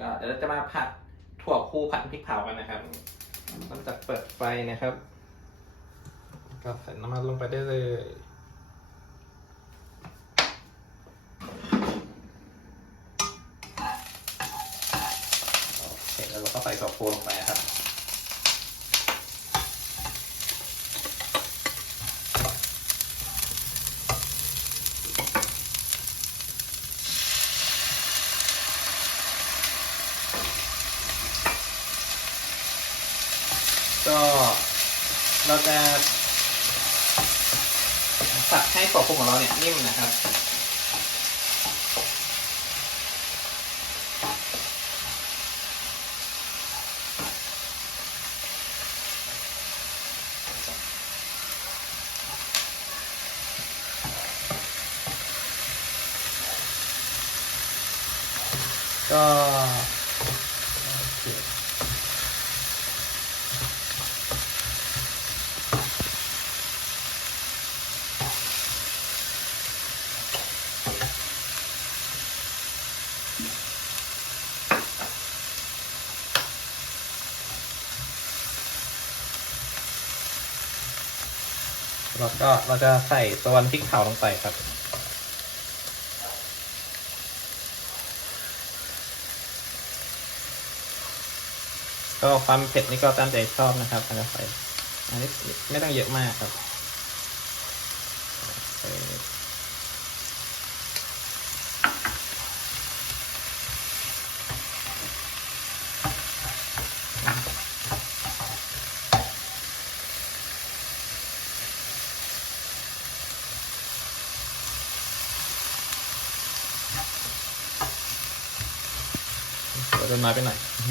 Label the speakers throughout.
Speaker 1: ก็เดี๋ยวเราจะมาผัดถั่วคูผัดพริกเผากันนะครับหลังจะเปิดไฟนะครับ ก็ใส่น้ำมันลงไปได้เลยโอเคแล้วเราก็ใส่ถั่วคูลงไปครับ ก็เราจะผัดให้ถั่วพูของเราเนี่ยนิ่มนะครับก็ แล้วก็เราจะใส่ตัวพริกเผาลงไปครับ ก็ความเผ็ดนี่ก็ตามใจชอบนะครับการใส่อันนี้ไม่ต้องเยอะมากครับ เดี๋ยวโดนน้ไปหน่อยเ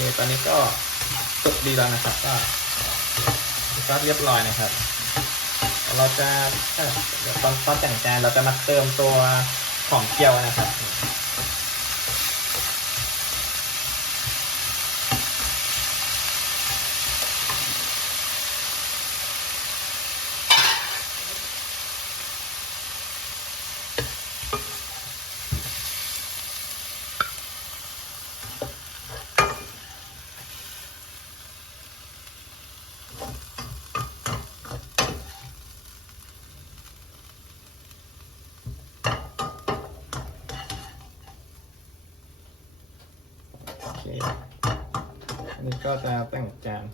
Speaker 1: ย่ตอนนี้ก็ สุกดีแล้วนะครับ ก็ก็เรียบร้อยนะครับ เราจะตอนตอนแต่งจานเราจะมาเติมตัวของเกี๊ยวนะครับ เคอันนี้ก็จะแต่งจาน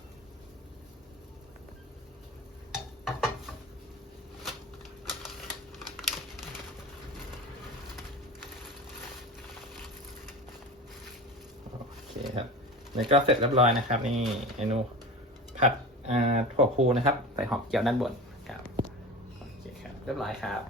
Speaker 1: โอเคครับนี่ก็เสร็จเรียบร้อยนะครับ นี่เมนูผัดถั่วพูนะครับ ใส่หอมเจียวด้านบนครับโอเคครับ เรียบร้อยครับ